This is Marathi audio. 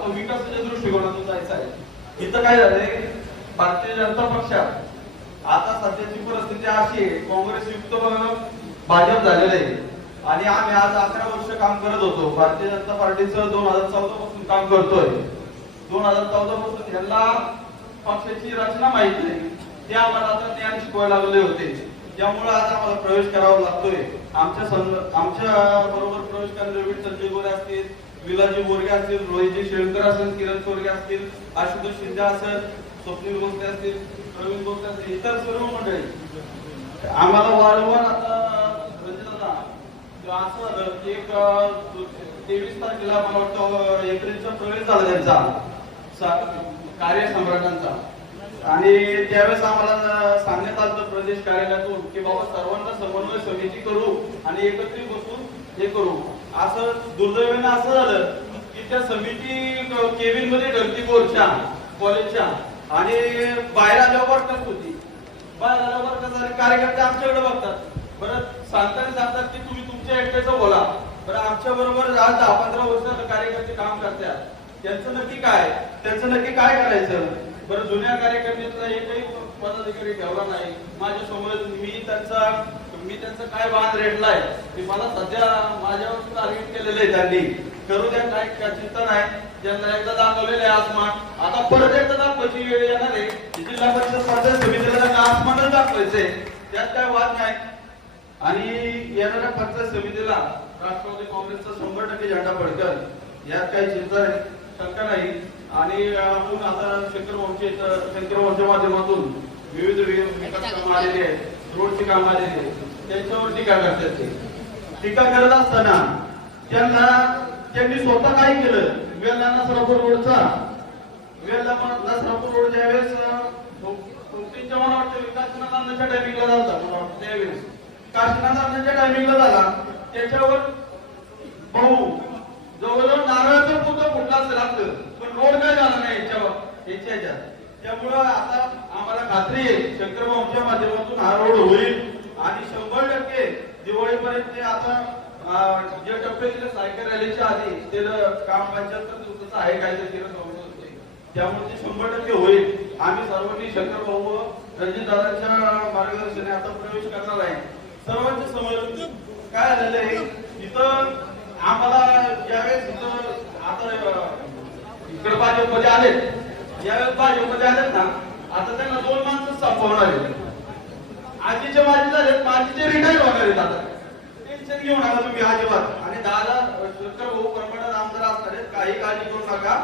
तो विकासाच्या दृष्टिकोनातून जायचा आहे. इथं काय झालंय? भारतीय जनता पक्षात आता सध्याची परिस्थिती अशी आहे काँग्रेस युक्त भाजप झालेलं आहे. आणि आम्ही आज अकरा वर्ष काम करत होतो. भारतीय जनता पार्टीचं दोन हजार चौदा पासून काम करतोय. दोन हजार चौदा पासून यांना पक्षाची रचना माहीत आहे ते आम्हाला आता ज्ञान शिकवायला लागले होते. त्यामुळे आज आम्हाला प्रवेश करावा लागतोय. आमच्या आमच्या बरोबर प्रवेश करणारे संजय गोरे असतील विलाजी बोरगे असतील रोहिजी शेळकर असेल किरण सोरगे असतील आशुतोष शिंदे असेल स्वप्नील भोसले असतील प्रवीण भोसले असतील इतर सर्व मंडळी. आम्हाला वारंवार आता रंजितादा असं झालं एक तेवीस तारखेला मला वाटतं एप्रिलचा प्रवेश झाला त्यांचा कार्यसम्राटांचा. आणि त्यावेळेस आम्हाला सांग प्रदेश कार्यालयातून की बाबा सर्वांना समन्वय समिती करू आणि एकत्रित बसून हे करू. असं दुर्दैवानं असं झालं की त्या समिती केबिनमध्ये ढलती बोरच्या कॉलेजच्या आणि बाहेर आल्यावर वर्कर्स होती. बाहेर आल्यावर कसं कार्यकर्ते आमच्याकडे बघतात. बरं सांगताना सांगतात की तुम्ही तुमच्या एकट्याचं बोला. बरं आमच्या बरोबर आज दहा पंधरा वर्ष कार्यकर्ते काम करतात. त्यांचं नक्की काय? त्यांचं नक्की काय करायचं? बरं जुन्या कार्यकर्त्यांचा एकही पदाधिकारी ठेवला नाही. माझ्यासमोर मी त्यांचा मी त्यांचं काय वाद रेडलाय ते मला सध्या माझ्यावर टार्गेट केलेलं आहे त्यांनी. करू द्या काय काय चिंता नाही. त्यांना एकदा दाखवलेलं आहे आसमान आता परत एकदा दाखवायची वेळ येणार आहे. जिल्हा परिषद पंचायत समितीला त्यांना आसमानच दाखवायचंय त्यात काय वाद नाही. आणि येणाऱ्या पंचायत समितीला राष्ट्रवादी काँग्रेसचा शंभर टक्के झेंडा फडकल. यात काही चिंता नाही. शंका नाही आणि आपण आता शंकर वंशे शंकर वंशच्या माध्यमातून विविध विकास कामं आलेली आहेत. रोडची कामं आलेली आहेत. त्यांच्यावर टीका करतात ते. टीका करत असताना त्यांना त्यांनी स्वतः काय केलं? वेल्ला नसरापूर रोडचा. वेल्ला नसरापूर रोड ज्यावेळेस तुमच्या मला वाटतं विकासनाथ अण्णांच्या टायमिंगला झाला मला वाटतं त्यावेळेस. काशीनाथ अण्णांच्या टायमिंगला झाला. त्याच्यावर भाऊ जवळजवळ नारळाचं पुढं फुटला असेल आपलं पण रोड काय झाला नाही याच्यावर याच्या ह्याच्यात त्यामुळं आता आम्हाला खात्री आहे शंकरभाऊच्या माध्यमातून हा रोड होईल. आणि शंभर टक्के दिवाळीपर्यंत आता जे टप्पे दिले सायकल रॅलीच्या आधी ते काम पंच्याहत्तर दिवसाचं आहे काहीतरी त्यामुळे ते शंभर टक्के होईल. आम्ही सर्वांनी शंकर भाऊ रणजित दादांच्या मार्गदर्शनाने आता प्रवेश करणार आहे. सर्वांच्या समज काय झालेलं आहे इथं आम्हाला ज्यावेळेस आता इकडे भाजपमध्ये आले ज्यावेळेस भाजपमध्ये आलेत ना आता त्यांना दोन माणसं संपवणार आहेत. आजीचे माझे झाले माझीचे रिटायर होणार आहेत आता. टेन्शन घेऊ नका तुम्ही अजिबात. आणि दादा शंकर भाऊ परमनंट आमदार असणार आहेत काही काळजी करू नका.